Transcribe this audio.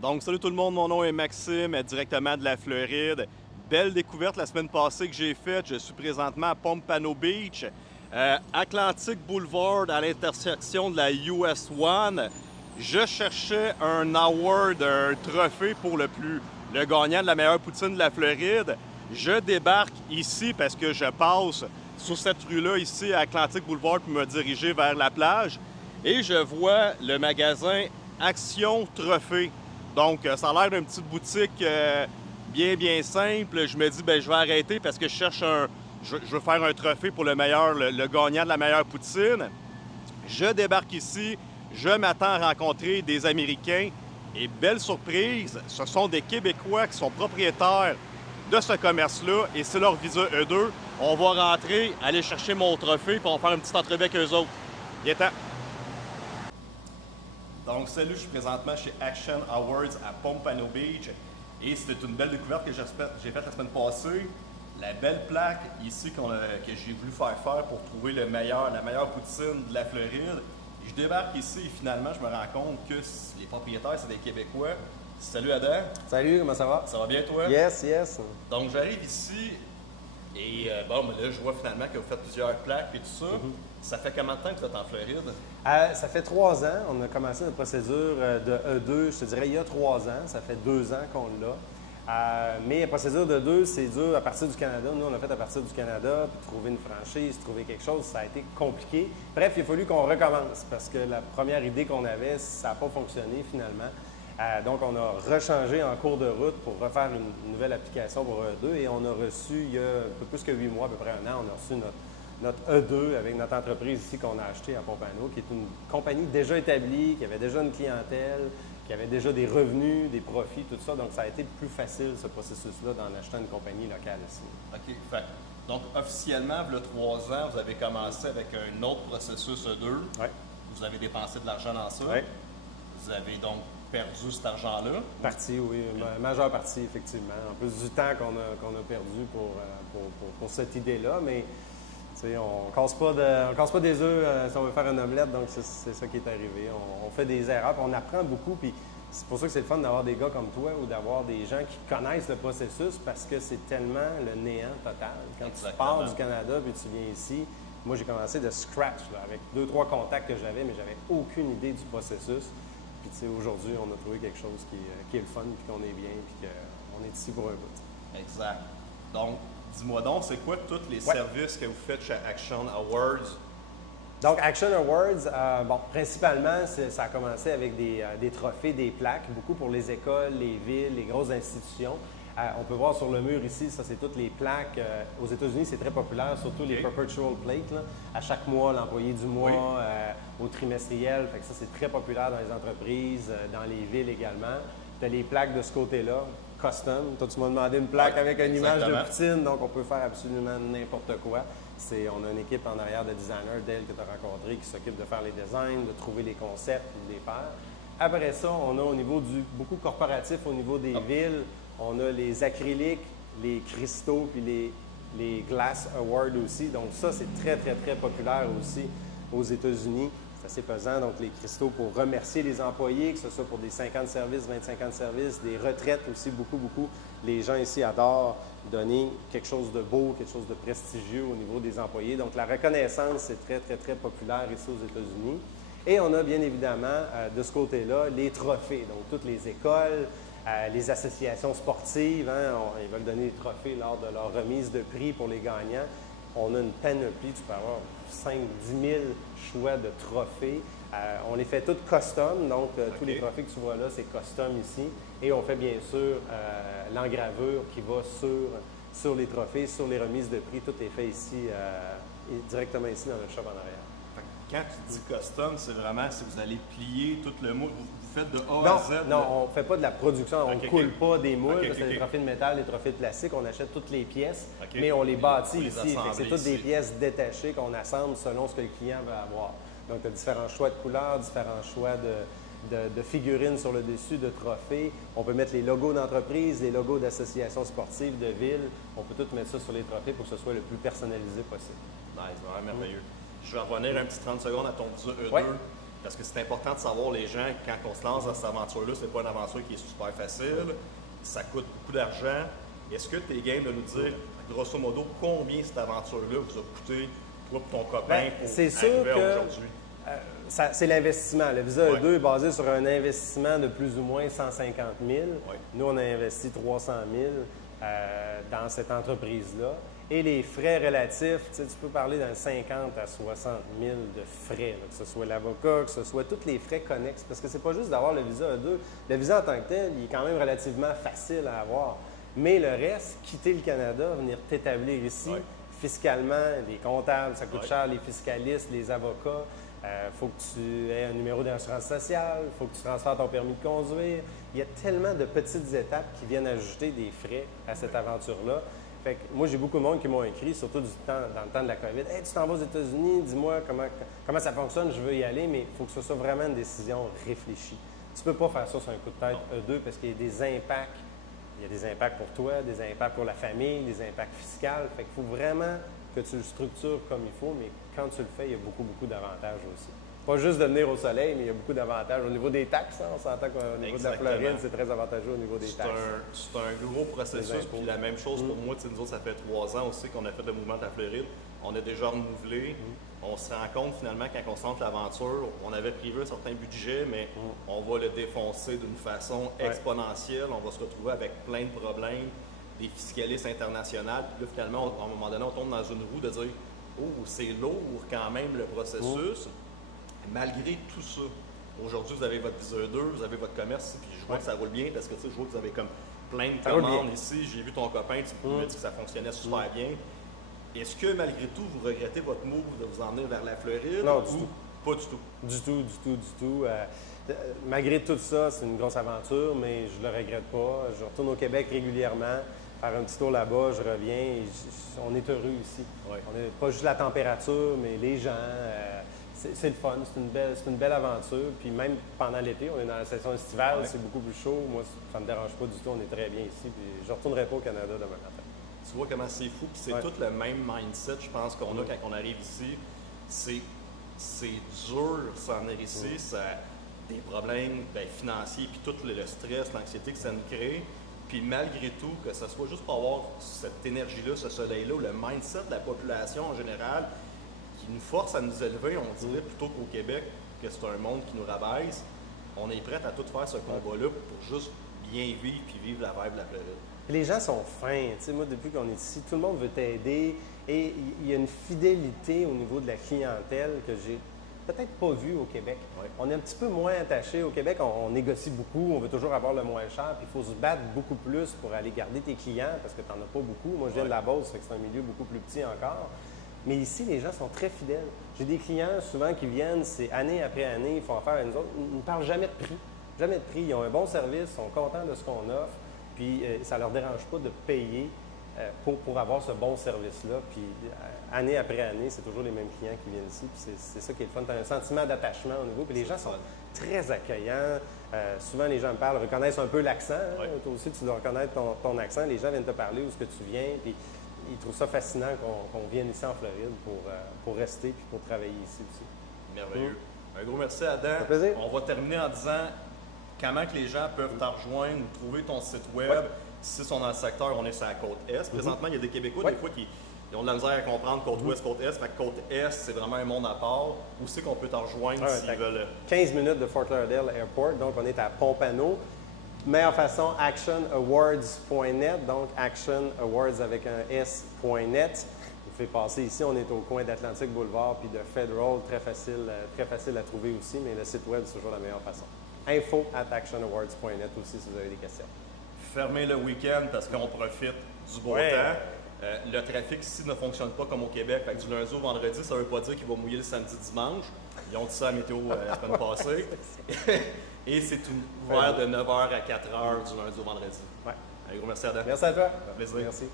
Donc, salut tout le monde, mon nom est Maxime, directement de la Floride. Belle découverte la semaine passée que j'ai faite. Je suis présentement à Pompano Beach, Atlantic Boulevard, à l'intersection de la US 1. Je cherchais un award, un trophée pour le gagnant de la meilleure poutine de la Floride. Je débarque ici parce que je passe sur cette rue-là, ici à Atlantic Boulevard, pour me diriger vers la plage. Et je vois le magasin Action Trophée. Donc, ça a l'air d'une petite boutique bien simple. Je me dis, je vais arrêter parce que je veux faire un trophée pour le gagnant de la meilleure poutine. Je débarque ici, je m'attends à rencontrer des Américains et belle surprise, ce sont des Québécois qui sont propriétaires de ce commerce-là et c'est leur visa E2. On va rentrer, aller chercher mon trophée puis on va faire une petite entrevue avec eux autres. Viens-t'en! Donc, salut, je suis présentement chez Action Awards à Pompano Beach et c'était une belle découverte que j'ai faite la semaine passée. La belle plaque ici que j'ai voulu faire pour trouver la meilleure poutine de la Floride. Je débarque ici et finalement, je me rends compte que les propriétaires, c'est des Québécois. Salut Adam. Salut, comment ça va? Ça va bien toi? Yes, yes. Donc, j'arrive ici et là, je vois finalement que vous faites plusieurs plaques et tout ça. Ça fait combien de temps que vous êtes en Floride? Ça fait 3 ans. On a commencé notre procédure de E2, je te dirais, il y a 3 ans. Ça fait 2 ans qu'on l'a. Mais la procédure de 2, c'est dur à partir du Canada. Nous, on a fait à partir du Canada, puis trouver une franchise, trouver quelque chose, ça a été compliqué. Bref, il a fallu qu'on recommence parce que la première idée qu'on avait, ça n'a pas fonctionné finalement. Donc, on a rechangé en cours de route pour refaire une nouvelle application pour E2 et on a reçu, il y a un peu plus que 8 mois, à peu près 1 an, on a reçu notre E2 avec notre entreprise ici qu'on a acheté à Pompano, qui est une compagnie déjà établie, qui avait déjà une clientèle, qui avait déjà des revenus, des profits, tout ça. Donc, ça a été plus facile, ce processus-là, d'en achetant une compagnie locale ici. OK. Donc, officiellement, il y a 3 ans, vous avez commencé avec un autre processus E2. Oui. Vous avez dépensé de l'argent dans ça. Oui. Vous avez donc perdu cet argent-là. Partie, oui. Majeure partie, effectivement. En plus du temps qu'on a perdu pour cette idée-là, mais on ne casse pas des œufs si on veut faire une omelette, donc c'est ça qui est arrivé. On fait des erreurs, puis on apprend beaucoup, puis c'est pour ça que c'est le fun d'avoir des gars comme toi ou d'avoir des gens qui connaissent le processus parce que c'est tellement le néant total. Quand Exactement. tu pars du Canada puis tu viens ici, moi j'ai commencé de scratch, là, avec 2-3 contacts que j'avais, mais j'avais aucune idée du processus. Puis aujourd'hui, on a trouvé quelque chose qui est le fun, puis qu'on est bien, puis qu'on est ici pour un bout. Exact. Donc, dis-moi donc, c'est quoi tous les services que vous faites chez Action Awards? Donc, Action Awards, principalement, ça a commencé avec des trophées, des plaques, beaucoup pour les écoles, les villes, les grosses institutions. On peut voir sur le mur ici, ça, c'est toutes les plaques. Aux États-Unis, c'est très populaire, surtout les Perpetual Plate. Là. À chaque mois, l'employé du mois, au trimestriel. Fait que ça, c'est très populaire dans les entreprises, dans les villes également. Tu as les plaques de ce côté-là, custom. Toi, tu m'as demandé une plaque avec une image de poutine, donc on peut faire absolument n'importe quoi. On a une équipe en arrière de designers, d'elle que tu as rencontré, qui s'occupe de faire les designs, de trouver les concepts et de les faire. Après ça, on a au niveau beaucoup corporatif, au niveau des villes, on a les acryliques, les cristaux, puis les Glass Awards aussi. Donc ça, c'est très populaire aussi aux États-Unis. C'est assez pesant, donc les cristaux pour remercier les employés, que ce soit pour des 50 services, 25 ans de services, des retraites aussi, beaucoup. Les gens ici adorent donner quelque chose de beau, quelque chose de prestigieux au niveau des employés. Donc la reconnaissance, c'est très populaire ici aux États-Unis. Et on a bien évidemment, de ce côté-là, les trophées. Donc toutes les écoles, les associations sportives, ils veulent donner des trophées lors de leur remise de prix pour les gagnants. On a une panoplie, tu peux avoir 5-10 000 choix de trophées. On les fait toutes custom, donc tous les trophées que tu vois là, c'est custom ici. Et on fait bien sûr l'engravure qui va sur les trophées, sur les remises de prix. Tout est fait ici, directement ici dans notre shop en arrière. Quand tu dis custom, c'est vraiment si vous allez plier tout le moule, vous faites de A à Z? Non, on ne fait pas de la production, on ne coule pas des moules, Okay, c'est des trophées de métal, des trophées de plastique, on achète toutes les pièces, Okay. mais on les bâtit ici. C'est toutes ici. des pièces détachées qu'on assemble selon ce que le client veut avoir. Donc, tu as différents choix de couleurs, différents choix de figurines sur le dessus, de trophées. On peut mettre les logos d'entreprise, les logos d'associations sportives, de villes. On peut tout mettre ça sur les trophées pour que ce soit le plus personnalisé possible. Nice, vraiment merveilleux. Je vais revenir un petit 30 secondes à ton visa E2. Ouais. Parce que c'est important de savoir, les gens, quand on se lance dans cette aventure-là, c'est pas une aventure qui est super facile, ça coûte beaucoup d'argent. Est-ce que tu es game de nous dire, grosso modo, combien cette aventure-là vous a coûté, toi et ton copain, pour c'est sûr arriver à que aujourd'hui? c'est l'investissement. Le Visa E2 est basé sur un investissement de plus ou moins 150 000. Nous, on a investi 300 000 dans cette entreprise-là. Et les frais relatifs, tu peux parler d'un 50 à 60 000 de frais, là, que ce soit l'avocat, que ce soit tous les frais connexes. Parce que c'est pas juste d'avoir le Visa E2. Le Visa en tant que tel, il est quand même relativement facile à avoir. Mais le reste, quitter le Canada, venir t'établir ici, fiscalement, les comptables, ça coûte cher, les fiscalistes, les avocats. Faut que tu aies un numéro d'assurance sociale, il faut que tu transfères ton permis de conduire. Il y a tellement de petites étapes qui viennent ajouter des frais à cette aventure-là. Fait que moi, j'ai beaucoup de monde qui m'ont écrit, surtout dans le temps de la COVID. « Hey, tu t'en vas aux États-Unis, dis-moi comment ça fonctionne, je veux y aller, mais il faut que ce soit vraiment une décision réfléchie. » Tu peux pas faire ça sur un coup de tête E2 parce qu'il y a des impacts. Il y a des impacts pour toi, des impacts pour la famille, des impacts fiscaux. Fait qu'il faut vraiment que tu le structures comme il faut, mais quand tu le fais, il y a beaucoup, beaucoup d'avantages aussi. Pas juste de venir au soleil, mais il y a beaucoup d'avantages. Au niveau des taxes, on s'entend qu'au niveau de la Floride, c'est très avantageux au niveau des taxes. C'est un gros processus. Puis la même chose pour moi, nous autres, ça fait 3 ans aussi qu'on a fait le mouvement de la Floride. On a déjà renouvelé. On se rend compte finalement, quand on se lance l'aventure, on avait prévu un certain budget, mais on va le défoncer d'une façon exponentielle. On va se retrouver avec plein de problèmes, des fiscalistes internationaux. Puis là, finalement, à un moment donné, on tombe dans une roue de dire « Oh, c'est lourd quand même le processus. Malgré tout ça, aujourd'hui, vous avez votre Visa 2, vous avez votre commerce, puis je vois que ça roule bien parce que je vois que vous avez comme plein de commandes ici. J'ai vu ton copain, tu m'as dit que ça fonctionnait super bien. Est-ce que malgré tout, vous regrettez votre move de vous emmener vers la Floride? Non, du tout. Pas du tout. Du tout. Malgré tout ça, c'est une grosse aventure, mais je le regrette pas. Je retourne au Québec régulièrement, faire un petit tour là-bas, je reviens et on est heureux ici. On n'est pas juste la température, mais les gens. C'est le fun, c'est une belle aventure. Puis même pendant l'été, on est dans la saison estivale, c'est beaucoup plus chaud. Moi, ça ne me dérange pas du tout, on est très bien ici. Puis je ne retournerai pas au Canada demain matin. Tu vois comment c'est fou, puis c'est tout le même mindset, je pense, qu'on a quand on arrive ici. C'est dur s'en venir ici, ça a des problèmes financiers, puis tout le stress, l'anxiété que ça nous crée. Puis malgré tout, que ce soit juste pour avoir cette énergie-là, ce soleil-là, le mindset de la population en général, qui nous force à nous élever, on dirait plutôt qu'au Québec, que c'est un monde qui nous rabaisse, on est prêt à tout faire ce combat-là pour juste bien vivre puis vivre la vibe de la Floride. Les gens sont fins. Tu sais, moi, depuis qu'on est ici, tout le monde veut t'aider et il y a une fidélité au niveau de la clientèle que j'ai peut-être pas vue au Québec. On est un petit peu moins attaché. Au Québec, on négocie beaucoup, on veut toujours avoir le moins cher, puis il faut se battre beaucoup plus pour aller garder tes clients parce que tu n'en as pas beaucoup. Moi, je viens de la Beauce, fait que c'est un milieu beaucoup plus petit encore. Mais ici, les gens sont très fidèles. J'ai des clients souvent qui viennent, c'est année après année, ils font affaire à nous autres. Ils ne parlent jamais de prix. Jamais de prix. Ils ont un bon service, ils sont contents de ce qu'on offre. Puis ça ne leur dérange pas de payer pour avoir ce bon service-là. Puis année après année, c'est toujours les mêmes clients qui viennent ici. Puis c'est ça qui est le fun. Tu as un sentiment d'attachement au niveau. Puis les gens sont très accueillants. Souvent, les gens me parlent, reconnaissent un peu l'accent. Hein? Toi aussi, tu dois reconnaître ton accent. Les gens viennent te parler où est-ce que tu viens. Puis ils trouvent ça fascinant qu'on vienne ici en Floride pour rester puis pour travailler ici aussi. Merveilleux. Un gros merci, Adam. Ça fait plaisir. On va terminer en disant comment que les gens peuvent te rejoindre ou trouver ton site web. S'ils sont dans le secteur, on est sur la côte Est. Présentement, il y a des Québécois, des fois, qui ont de la misère à comprendre côte Ouest, côte Est. Fait que côte Est, c'est vraiment un monde à part. Où c'est qu'on peut te rejoindre s'ils veulent? 15 minutes de Fort Lauderdale Airport. Donc, on est à Pompano. Meilleure façon, actionawards.net, donc Action Awards avec un S.net. Vous pouvez passer ici, on est au coin d'Atlantic Boulevard puis de Federal, très facile à trouver aussi, mais le site web, c'est toujours la meilleure façon. info@actionawards.net aussi si vous avez des questions. Fermé le week-end parce qu'on profite du beau temps. Le trafic ici ne fonctionne pas comme au Québec. Fait que du lundi au vendredi, ça ne veut pas dire qu'il va mouiller le samedi-dimanche. Ils ont dit ça à la météo la semaine passée. Et c'est ouvert de 9h à 4h du lundi au vendredi. Un gros merci, Adam. Merci à toi. Ça fait plaisir. Merci.